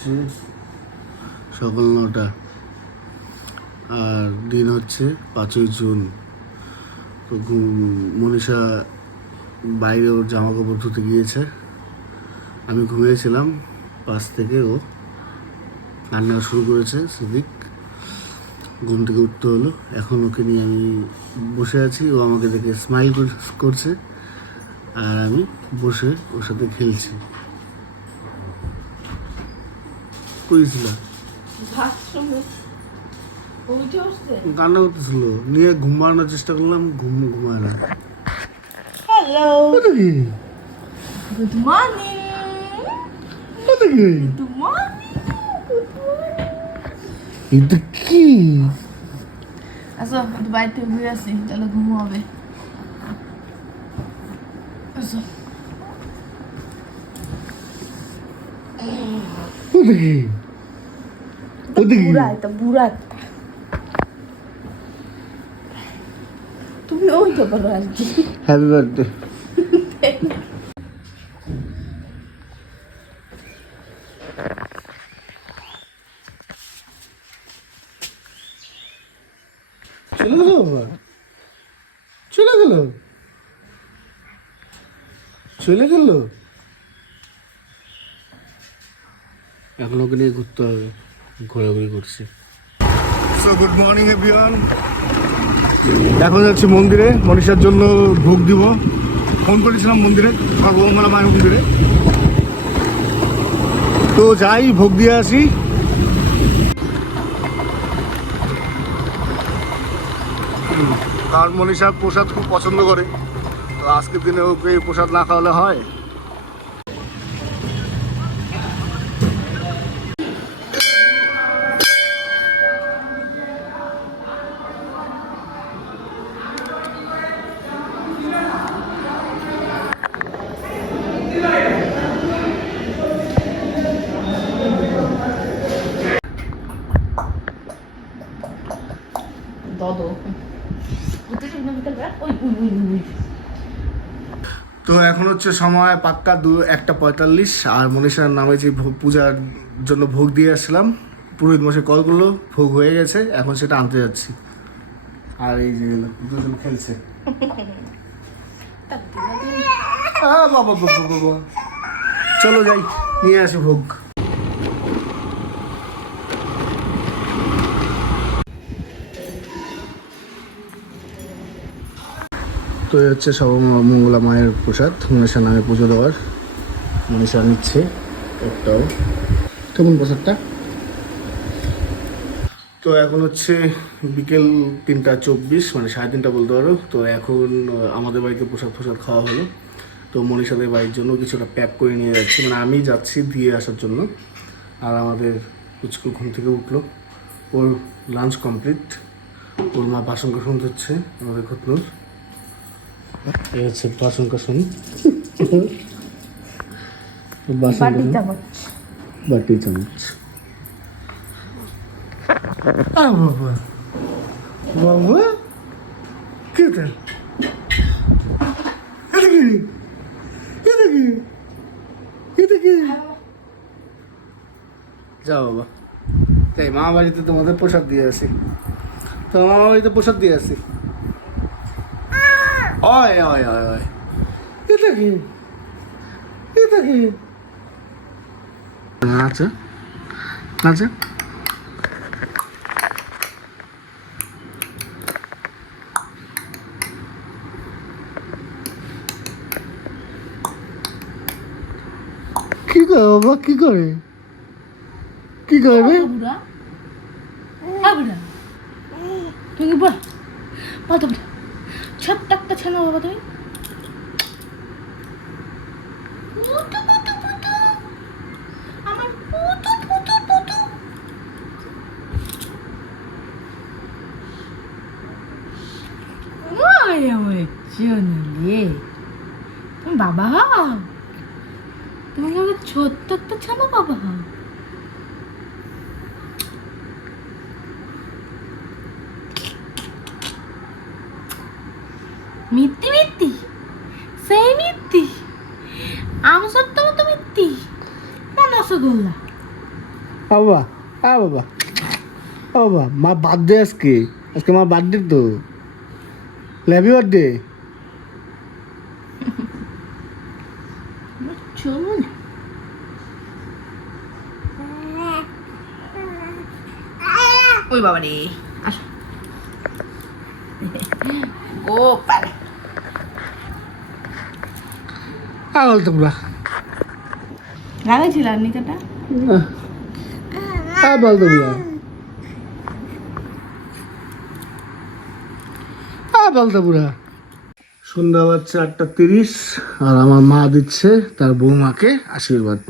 হচ্ছে সকাল 9টা আর দিন হচ্ছে 5ই জুন। তো মনীষা বাইরে ওর জামা কাপড় ধুতে গিয়েছে, আমি ঘুমিয়েছিলাম। 5 থেকে ও রান্না শুরু করেছে। সিদ্দিক ঘুম থেকে উঠতে হলো, এখন ওকে নিয়ে আমি বসে আছি। ও আমাকে দেখে স্মাইল করছে আর আমি বসে ওর সাথে খেলছি। কইছিল কান্না করতেছিল, নিয়ে ঘুমানোর চেষ্টা করলাম, ঘুমায় না। হ্যালো, কি গুড মর্নিং। Good morning. এটা কি? আসো, একটু বাড়িতে ঘুরে আসি, তাহলে ঘুম হবে। আসো। বুড়া এটা, বুড়া। তুমি ওই তো বলো আর কি। Happy birthday. চলে গেল বাবা, চলে গেল, চলে গেল। এখন ওকে নিয়ে ঘুরতে হবে, ঘোরাঘুরি করছে। So good morning everyone. এখন যাচ্ছি মন্দিরে, মনীষার জন্য ভোগ দিব। ফোন করেছিলাম মন্দিরে, ভগবানমালা মায়ের মন্দিরে। তো যাই, ভোগ দিয়ে আসি। কারণ মনীষা প্রসাদ খুব পছন্দ করে, তো আজকের দিনে ওকে এই প্রসাদ না খাওয়ালে হয়। দাদু তো এখন হচ্ছে সময় পাক্কা 1:45 আর মনীষার নামে যে পূজার জন্য ভোগ দিয়ে আসছিলাম, পুরোহিত মশাই কল করলো, ভোগ হয়ে গেছে, এখন সেটা আনতে যাচ্ছি। আর এই যে দুজন খেলছে। বাবা বাবা বাবা, চলো যাই, নিয়ে আসি ভোগ। তো এই হচ্ছে সর্বমঙ্গলা মায়ের প্রসাদ, মনীষার নামে পুজো দেওয়ার। মনীষা নিচ্ছে একটাও। কেমন প্রসাদটা? তো এখন হচ্ছে বিকেল 3:24, মানে 3:30 বলতে পারো। তো এখন আমাদের বাড়িতে প্রসাদ খাওয়া হলো। তো মনীষাদের বাড়ির জন্য কিছুটা প্যাক করে নিয়ে যাচ্ছি, মানে আমি যাচ্ছি দিয়ে আসার জন্য। আর আমাদের পুচকু ঘুম থেকে উঠলো, ওর লাঞ্চ কমপ্লিট। ওর মা বাসন কোসন ধুচ্ছে, আমাদের ঘটনুর। এই হচ্ছে বাসন কোসন, বাটি চামচ। বাবা বাবা, কেটে যাও বাবা, তাই মামা বাড়িতে তোমাদের প্রসাদ দিয়ে আসি। তো মামা বাড়িতে প্রসাদ দিয়ে আসি। অয় অয় অয় অয়, এটা কি, এটা কি? আচ্ছা আচ্ছা, কি করে বাবা, কি করে, কি করে রে? তুমি ছোট্ট একটা ছানা বাবা, তুমি আমার তুমি বাবা হও, তুমি আমার ছোট্ট একটা ছানা বাবা হও। মিথ্যি মিথ্যি, সেই মিথ্যি, আম সত্য মতো মিথ্যি না, রসগোল্লা। বাবা বাবা ও বাবা মা বার্থডে আজকে আজকে আমার বার্থডে তো হ্যাপি বার্থডে চুল ওই বাবা রে আসো ও পারে আগল তোমরা লাগাইছিল নিকাটা আগল তোমরা আগল তোমরা সন্ধ্যা বাজছে 8:30 আর আমার মা দিচ্ছে তার বৌমাকে আশীর্বাদ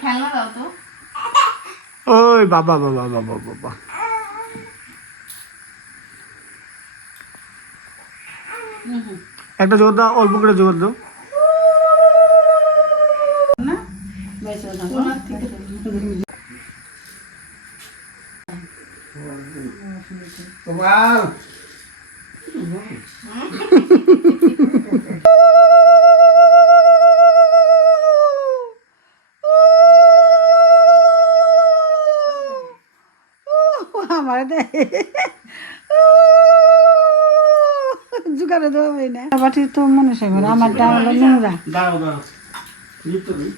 খেলনা দাও তো ওই বাবা বাবা বাবা বাবা একটা জোর দাও অল্প করে জোর দাও না বেঁচে থাকো আমার জোগাড়ে দেওয়া হয় না বাটি তো মনে হয় আমারটা হলো নোংরা দাঁড়াও দাঁড়াও লিপ্ত নেই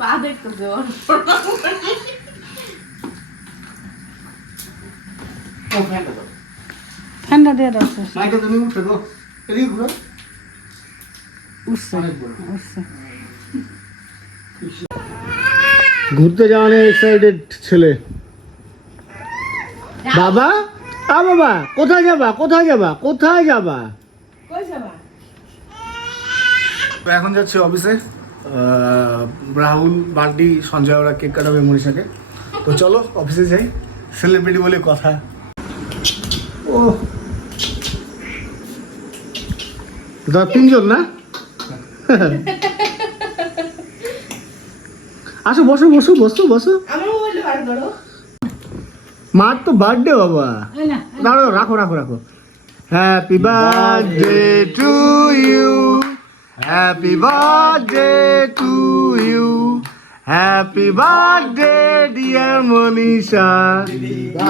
পা দেখতেছে ওর ও ফ্যানটা দাও ঠান্ডা দিয়ে দাও মাইটা তুমি উঠে দাও এদিকে ঘুরো উঠছে অনেক বড় উঠছে ঘুরতে যাওয়া নিয়ে এক্সাইটেড ছেলে বাবা বাবা কোথায় যাবা কোথায় যাবা কোথায় যাবা কই যাবা তো এখন যাচ্ছি অফিসে রাহুল বান্টি সঞ্জয় ওরা কেক কাটাবে মনীষাকে তো চলো অফিসে যাই সেলিব্রিটি বলে কথা ও তিনজন না আসো বসো বসো বসো বসো আমার মোবাইলটা বার করো মার তো বার্থডে বাবা দাঁড়াও রাখো রাখো রাখো happy birthday to you happy birthday to you happy birthday dear Manisha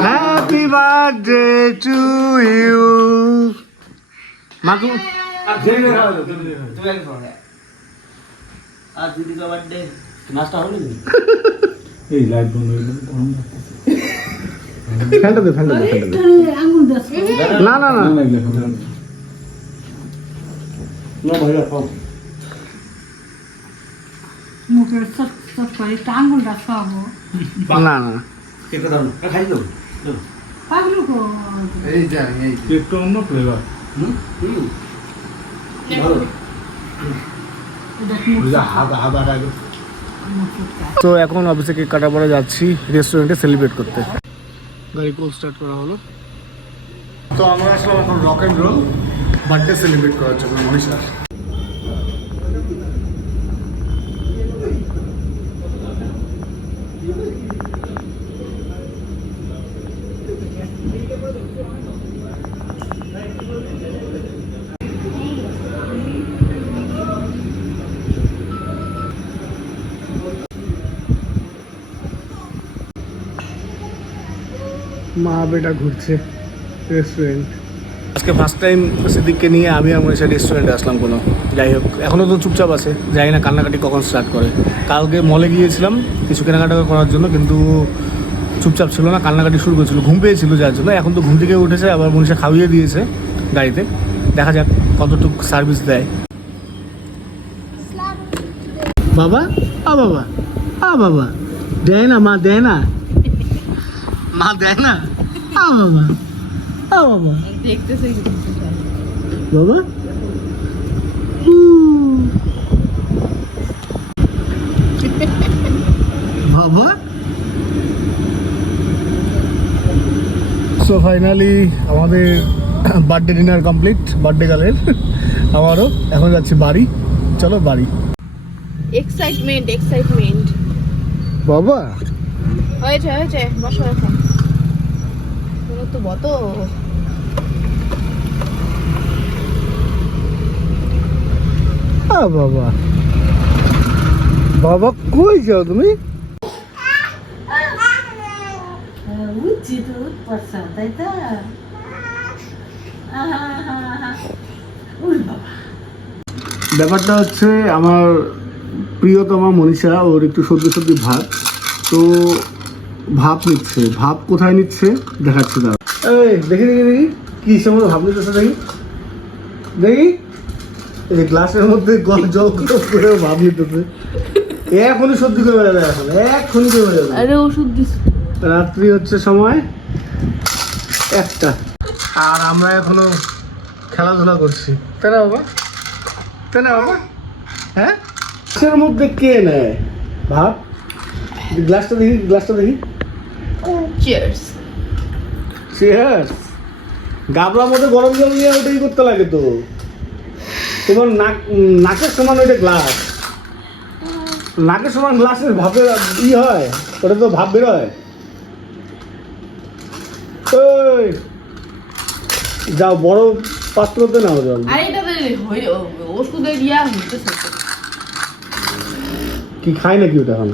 happy birthday to you মাকু এই লাইট বন্ধ হয়ে গেল ফ্যানটা দে ফ্যানটা দে ফ্যানটা দে আঙুল দাও না না না লাগলে না ভাইয়া খাও মুখের চট চট করে একটু আঙুলটা খাবো না না কেকটা দাও না খাই দাও পাগলু কো এই যা এই কেকটা অন্য ফ্লেভার ভালো হাদা হাদা খাইবে তো এখন অফিসে কেক কাটার পরে যাচ্ছি রেস্টুরেন্টে সেলিব্রেট করতে গাড়ি কোল স্টার্ট করা হলো তো আমরা আসলাম এখন rock and roll birthday celebrate করার জন্য মনীষার মা বেটা ঘুরছে রেস্টুরেন্ট আজকে ফার্স্ট টাইম সিদ্দিককে নিয়ে আমি আর মনীষা রেস্টুরেন্টে আসলাম কোনো যাই হোক এখনও তো চুপচাপ আছে জানি না কান্নাকাটি কখন স্টার্ট করে কালকে মলে গিয়েছিলাম কিছু কেনাকাটা করার জন্য কিন্তু চুপচাপ ছিল না কান্নাকাটি শুরু করেছিল ঘুম পেয়েছিল যার জন্য এখন তো ঘুম থেকে উঠেছে আবার মনীষা খাইয়ে দিয়েছে গাড়িতে দেখা যাক কতটুকু সার্ভিস দেয় বাবা বাবা বাবা দেয় না মা দেয় না মা দেয় না বাবা বাবা দেখতেছে বাবা বাবা সো ফাইনালি আমাদের বার্থডে ডিনার কমপ্লিট বার্থডে গালের আমারও এখন যাচ্ছি বাড়ি চলো বাড়ি এক্সাইটমেন্ট বাবা হয়েছে হয়েছে বসো এখন মতো বতো। বাবা বাবা কই যাও তুমি? উঠছি তো উঠপারছ তাই তো উঠ বাবা ব্যাপারটা হচ্ছে আমার প্রিয়তমা মনীষা ওর একটু সর্দি সর্দি ভাব, তো ভাব নিচ্ছে। ভাব কোথায় নিচ্ছে দেখাচ্ছি দাঁড়া। এই দেখি দেখি দেখি কি সময় ভাব নিতেছে দেখি দেখি। এই গ্লাসের মধ্যে জল গরম করে ভাব নিতেছে। এখনই সর্দি করে বেড়াবে, এখন এখনই করে বেড়াবে। আরে ওষুধ দিস। রাত্রি হচ্ছে সময় 1টা, আর আমরা এখনো খেলাধুলা করছি, তাই না বাবা? তাই না বাবা? হ্যাঁ, গ্লাসের মধ্যে কে নেয় ভাব? গ্লাসটা দেখি, গ্লাসটা দেখি। চিয়ার্স। চিয়ার্স। গাবলার মধ্যে গরম জল নিয়ে ওটাই করতে লাগে তো। তোমার নাকের সমান ওইটা গ্লাস, নাকের সমান গ্লাসের ভাবের হয়, ওটা তো ভাব বেরোয়। ওই যাও বড় পাত্রতে নাও জল। আরে এটা ওষুধের ইয়া হইতেছে। কি খায় নাকি ওটা এখন?